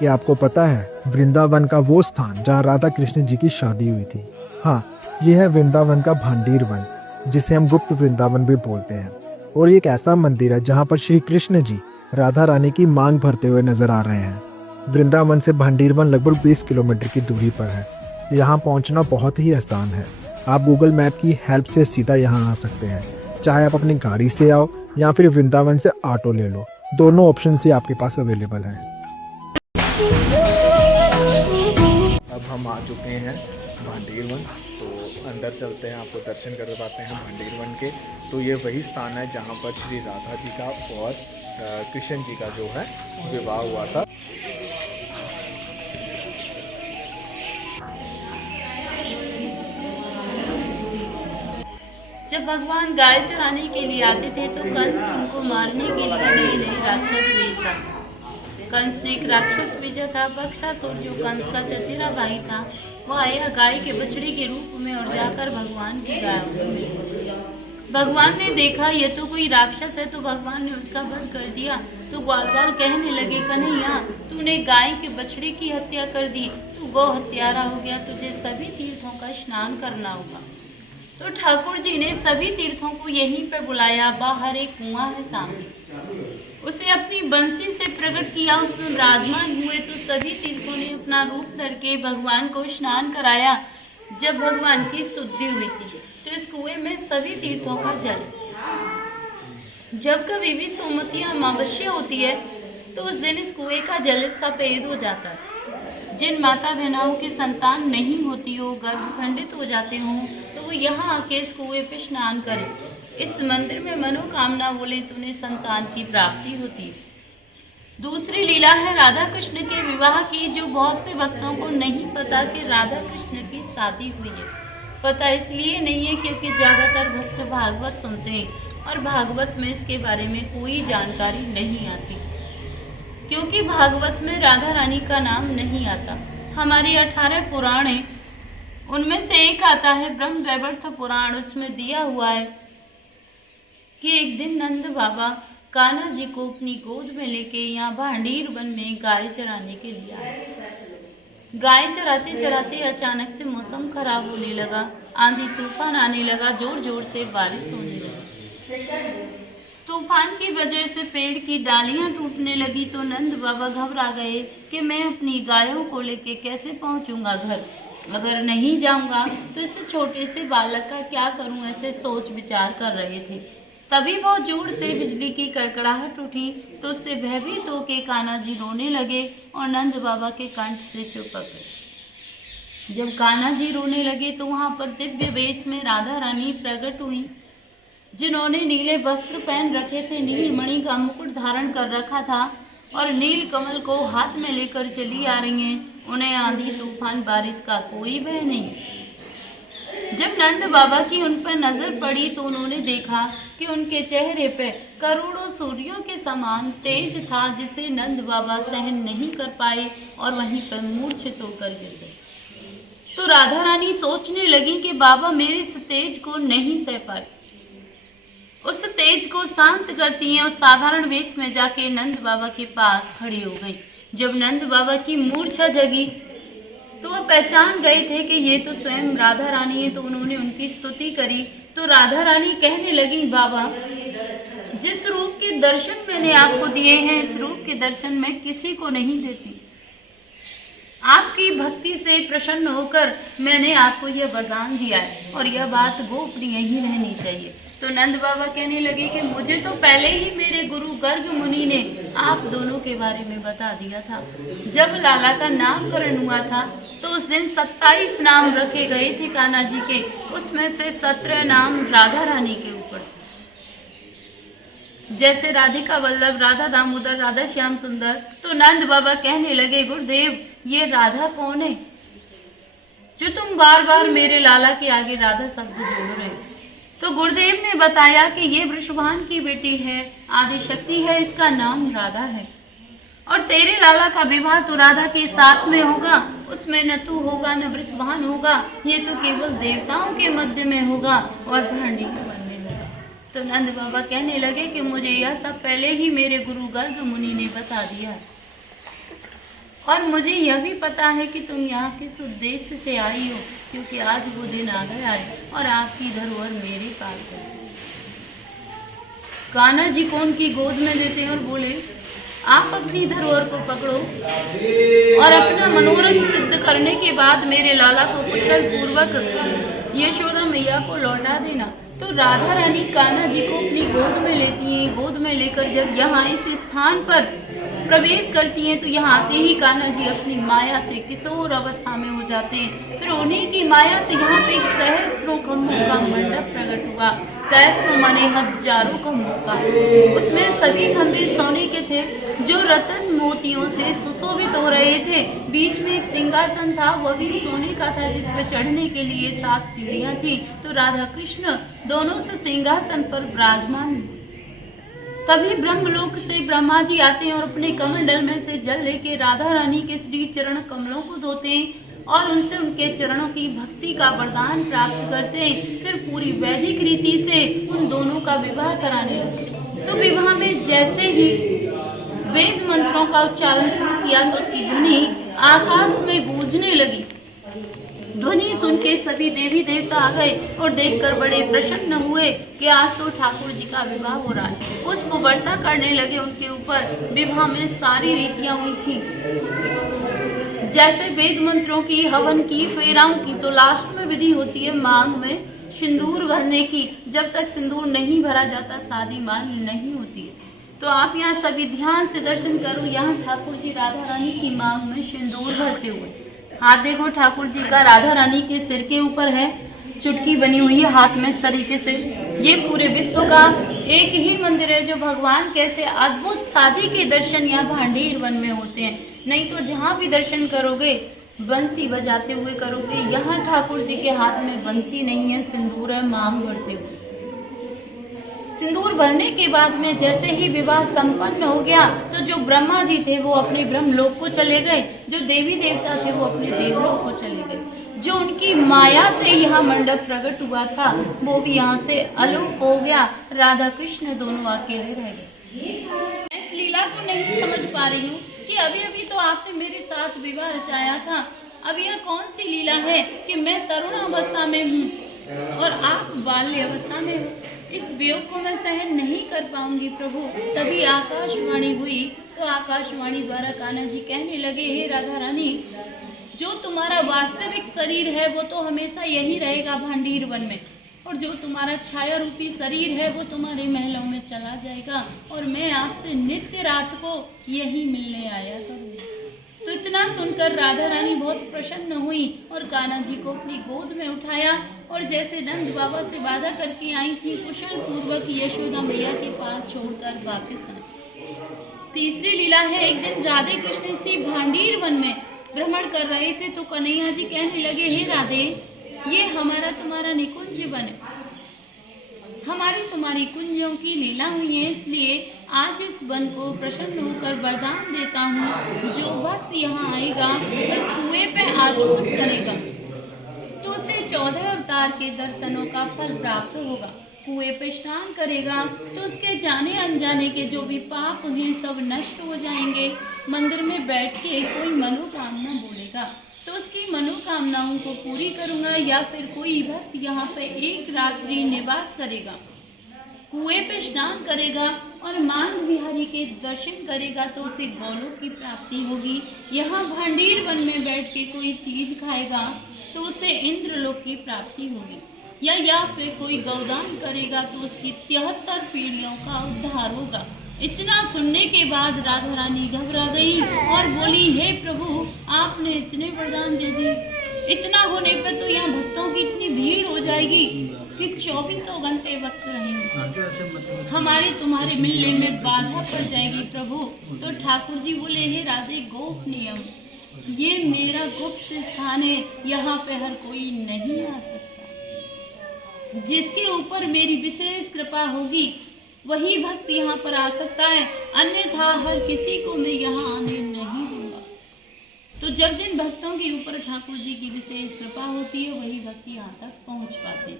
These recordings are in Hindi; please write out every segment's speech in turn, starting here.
क्या आपको पता है वृंदावन का वो स्थान जहाँ राधा कृष्ण जी की शादी हुई थी? हाँ, यह है वृंदावन का भांडीर वन, जिसे हम गुप्त वृंदावन भी बोलते हैं। और ये एक ऐसा मंदिर है जहाँ पर श्री कृष्ण जी राधा रानी की मांग भरते हुए नजर आ रहे हैं। वृंदावन से भांडीर वन लगभग 20 किलोमीटर की दूरी पर है। यहाँ पहुँचना बहुत ही आसान है। आप गूगल मैप की हेल्प से सीधा यहाँ आ सकते हैं। चाहे आप अपनी गाड़ी से आओ या फिर वृंदावन से ऑटो ले लो, दोनों ऑप्शन ही आपके पास अवेलेबल है। अब हम आ चुके हैं भांडीर वन, तो अंदर चलते हैं, आपको दर्शन करवाते हैं भांडीर वन के। तो ये वही स्थान है जहाँ पर श्री राधा जी का और कृष्ण जी का जो है विवाह हुआ था। जब भगवान गाय चराने के लिए आते थे तो कंस उनको मारने के लिए नए नए राक्षस भेजता। कंस ने एक राक्षस भेजा था, बक्सासुर, जो कंस का चचेरा भाई था। वह आया गाय के बछड़े के रूप में और जाकर भगवान की गाय हुई। भगवान ने देखा ये तो कोई राक्षस है, तो भगवान ने उसका वध कर दिया। तो ग्वालवाल कहने लगे, कन्हैया, तूने गाय के बछड़े की हत्या कर दी, तू गौ हत्यारा हो गया, तुझे सभी तीर्थों का स्नान करना होगा। तो ठाकुर जी ने सभी तीर्थों को यहीं पर बुलाया। बाहर एक कुआं है सामने, उसे अपनी बंसी से प्रकट किया, उसमें विराजमान हुए। तो सभी तीर्थों ने अपना रूप धर के भगवान को स्नान कराया। जब भगवान की स्तुति हुई थी तो इस कुएं में सभी तीर्थों का जल, जब कभी भी सोमवती अमावस्या होती है तो उस दिन इस कुएं का जल सफेद हो जाता है। जिन माता बहनों की संतान नहीं होती हो, गर्भ खंडित हो जाते हों, तो वो यहाँ आके इस कुएं पे स्नान करें। इस मंदिर में मनोकामना बोले तो उन्हें संतान की प्राप्ति होती है। दूसरी लीला है राधा कृष्ण के विवाह की, जो बहुत से भक्तों को नहीं पता कि राधा कृष्ण की शादी हुई है। पता इसलिए नहीं है क्योंकि ज्यादातर भक्त भागवत सुनते हैं और भागवत में इसके बारे में कोई जानकारी नहीं आती, क्योंकि भागवत में राधा रानी का नाम नहीं आता। हमारी 18 पुराण है, उनमें से एक आता है ब्रह्म वैवर्त पुराण। उसमें दिया हुआ है कि एक दिन नंद बाबा कान्हा जी को अपनी गोद में लेके यहाँ भांडीर वन में गाय चराने के लिए आए। गाय चराते चराते अचानक से मौसम खराब होने लगा, आंधी तूफान आने लगा, जोर जोर से बारिश होने लगी। तूफान की वजह से पेड़ की डालियां टूटने लगी। तो नंद बाबा घबरा गए कि मैं अपनी गायों को लेके कैसे पहुंचूंगा घर, अगर नहीं जाऊंगा तो इस छोटे से बालक का क्या करूं, ऐसे सोच विचार कर रहे थे। तभी बहुत जोर से बिजली की कड़कड़ाहट उठी, तो उससे भयभीत होके कान्हा जी रोने लगे और नंद बाबा के कंठ से चिपक गए। जब कान्हा जी रोने लगे तो वहां पर दिव्य वेश में राधा रानी प्रकट हुई, जिन्होंने नीले वस्त्र पहन रखे थे, नील मणि का मुकुट धारण कर रखा था और नील कमल को हाथ में लेकर चली आ रही हैं। उन्हें आंधी तूफान बारिश का कोई भय नहीं। जब नंद बाबा की उन पर नजर पड़ी तो उन्होंने देखा कि उनके चेहरे पे करोड़ों सूर्यों के समान तेज था, जिसे नंद बाबा सहन नहीं कर पाए और वहीं पर मूर्छित होकर गिर गए। तो राधा रानी सोचने लगी कि बाबा मेरे इस तेज को नहीं सह पाए, उस तेज को शांत करती हैं और साधारण वेश में जाके नंद बाबा के पास खड़ी हो गई। जब नंद बाबा की मूर्छा जगी तो वह पहचान गए थे कि ये तो स्वयं राधा रानी है। तो उन्होंने उनकी स्तुति करी। तो राधा रानी कहने लगी, बाबा, जिस रूप के दर्शन मैंने आपको दिए हैं, इस रूप के दर्शन मैं किसी को नहीं देती। आपकी भक्ति से प्रसन्न होकर मैंने आपको यह वरदान दिया है और यह बात गोपनीय ही रहनी चाहिए। तो नंद बाबा कहने लगे कि मुझे तो पहले ही मेरे गुरु गर्ग मुनि ने आप दोनों के बारे में बता दिया था। जब लाला का नामकरण हुआ था तो उस दिन 27 नाम रखे गए थे कान्हा जी के, उसमें से 17 नाम राधा रानी के ऊपर, जैसे राधिका वल्लभ, राधा दामोदर, राधा श्याम सुंदर। तो नंद बाबा कहने लगे, गुरुदेव, ये राधा कौन है जो तुम बार बार मेरे लाला के आगे राधा शब्द जोड़ रहे हो? तो गुरुदेव ने बताया कि ये वृषभान की बेटी है, आदि शक्ति है, इसका नाम राधा है। और तेरे लाला का विवाह तो राधा के साथ में होगा, उसमें न तू होगा न वृषभान होगा, ये तो केवल देवताओं के मध्य में होगा और भांडी के मन में होगा। तो नंद बाबा कहने लगे कि मुझे यह सब पहले ही मेरे गुरु गर्ग मुनि ने बता दिया और मुझे यह भी पता है कि तुम यहाँ किस उद्देश्य से आई हो, क्योंकि आज वो दिन आ गया है और आपकी धरोहर मेरे पास है। कान्हा जी को उनकी गोद में लेते हैं और बोले, आप अपनी धरोहर को पकड़ो और अपना मनोरथ सिद्ध करने के बाद मेरे लाला को कुशल पूर्वक यशोदा मैया को लौटा देना। तो राधा रानी कान्हा जी को अपनी गोद में लेती हैं। गोद में लेकर जब यहाँ इस स्थान पर प्रवेश करती हैं तो यहाँ आते ही कान्हा जी अपनी माया से किशोर अवस्था में हो जाते हैं। फिर उन्हीं की माया से यहाँ पे एक सहस्त्रों खम्भों का मंडप प्रकट हुआ। सहस्त्रों माने हजारों खम्भों का। उसमें सभी खम्भे सोने के थे जो रतन मोतियों से सुशोभित हो रहे थे। बीच में एक सिंहासन था, वह भी सोने का था, जिस पे चढ़ने के लिए 7 सीढ़ियां थी। तो राधा कृष्ण दोनों से सिंहासन पर विराजमान। तभी ब्रह्मलोक से ब्रह्मा जी आते हैं और अपने कमंडल में से जल लेके राधा रानी के श्री चरण कमलों को धोते हैं और उनसे उनके चरणों की भक्ति का वरदान प्राप्त करते हैं। फिर पूरी वैदिक रीति से उन दोनों का विवाह कराने लगे। तो विवाह में जैसे ही वेद मंत्रों का उच्चारण शुरू किया तो उसकी ध्वनि आकाश में गूंजने लगी। ध्वनि सुन के सभी देवी देवता आ गए और देखकर बड़े प्रसन्न हुए कि आज तो ठाकुर जी का विवाह हो रहा है। पुष्प वर्षा करने लगे उनके ऊपर। विवाह में सारी रीतियां हुई थी, जैसे वेद मंत्रों की, हवन की, फेराओं की। तो लास्ट में विधि होती है मांग में सिंदूर भरने की। जब तक सिंदूर नहीं भरा जाता शादी मान्य नहीं होती है। तो आप यहाँ सभी ध्यान से दर्शन करो। यहाँ ठाकुर जी राधा रानी की मांग में सिंदूर भरते हुए। हाथ देखो ठाकुर जी का राधा रानी के सिर के ऊपर है, चुटकी बनी हुई है हाथ में इस तरीके से। ये पूरे विश्व का एक ही मंदिर है जो भगवान कैसे अद्भुत शादी के दर्शन यहाँ भांडीर वन में होते हैं। नहीं तो जहाँ भी दर्शन करोगे बंसी बजाते हुए करोगे। यहाँ ठाकुर जी के हाथ में बंसी नहीं है, सिंदूर है, मांग भरते हुए। सिंदूर भरने के बाद में जैसे ही विवाह संपन्न हो गया तो जो ब्रह्मा जी थे वो अपने ब्रह्मलोक को चले गए, जो देवी देवता थे वो अपने देवलोक को चले गए। जो उनकी माया से यहाँ मंडप प्रकट हुआ था वो भी यहाँ से अलोप हो गया। राधा कृष्ण दोनों अकेले रह गए। मैं इस लीला को नहीं समझ पा रही हूँ कि अभी अभी तो आपने मेरे साथ विवाह रचाया था। अब यह कौन सी लीला है कि मैं तरुण अवस्था में हूँ और आप बाल्य अवस्था में हो। इस वियोग को मैं सहन नहीं कर पाऊंगी प्रभु। तभी आकाशवाणी हुई तो आकाशवाणी द्वारा कान्हा जी कहने लगे, हे राधा रानी, जो तुम्हारा वास्तविक शरीर है वो तो हमेशा यही रहेगा भांडीर वन में, और जो तुम्हारा छाया रूपी शरीर है वो तुम्हारे महलों में चला जाएगा और मैं आपसे नित्य रात को यही मिलने आया करूँगी। तो इतना सुनकर राधा रानी बहुत प्रसन्न हुई और कान्हा जी को अपनी गोद में उठाया और जैसे नंद बाबा से वादा करके आई थी कुशल पूर्वक यशोदा मैया के पास छोड़कर वापस आई। तीसरी लीला है, एक दिन राधे कृष्ण इसी भांडीर वन में भ्रमण कर रहे थे तो कन्हैया जी कहने लगे, हे राधे, ये हमारा तुम्हारा निकुंज वन है, हमारी तुम्हारी कुंजों की लीला हुई है, इसलिए आज इस वन को प्रसन्न होकर वरदान देता हूँ, जो भक्त यहाँ आएगा इस कुएं पे आचमन करेगा तो उसे 14 अवतार के दर्शनों का फल प्राप्त होगा। कुएं पे स्नान करेगा तो उसके जाने अनजाने के जो भी पाप हैं सब नष्ट हो जाएंगे। मंदिर में बैठ के कोई मनोकामना बोलेगा तो उसकी मनोकामनाओं को पूरी करूँगा। या फिर कोई भक्त यहाँ पे एक रात्रि निवास करेगा, कुएं पे स्नान करेगा और मान बिहारी के दर्शन करेगा तो उसे गौलोक की प्राप्ति होगी। यहाँ भांडीर वन में बैठ के कोई चीज खाएगा तो उसे इंद्रलोक की प्राप्ति होगी। या फिर कोई गौदान करेगा तो उसकी 73 पीढ़ियों का उद्धार होगा। इतना सुनने के बाद राधा रानी घबरा गई और बोली, हे प्रभु, आपने इतने वरदान दे दिए, इतना होने पर तो यहाँ भक्तों की इतनी भीड़ हो जाएगी कि 24 घंटे वक्त रहेंगे, हमारे तुम्हारे मिलने में बाधा पड़ जाएगी प्रभु। तो ठाकुर जी बोले, हे राधे, गोपनीय, ये मेरा गुप्त स्थान है, यहाँ पे हर कोई नहीं आ सकता। जिसके ऊपर मेरी विशेष कृपा होगी वही भक्त यहाँ पर आ सकता है, अन्यथा हर किसी को मैं यहाँ आने नहीं दूंगा। तो जब जिन भक्तों के ऊपर ठाकुर जी की विशेष कृपा होती है वही भक्त यहाँ तक पहुँच पाते हैं।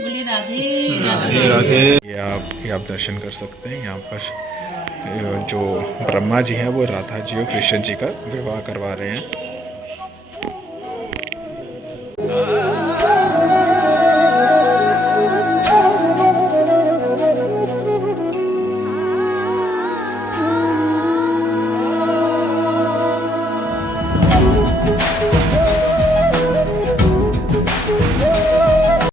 बोले राधे राधे राधे। ये आप दर्शन कर सकते हैं यहाँ पर जो ब्रह्मा जी हैं वो राधा जी और कृष्ण जी का विवाह करवा रहे हैं।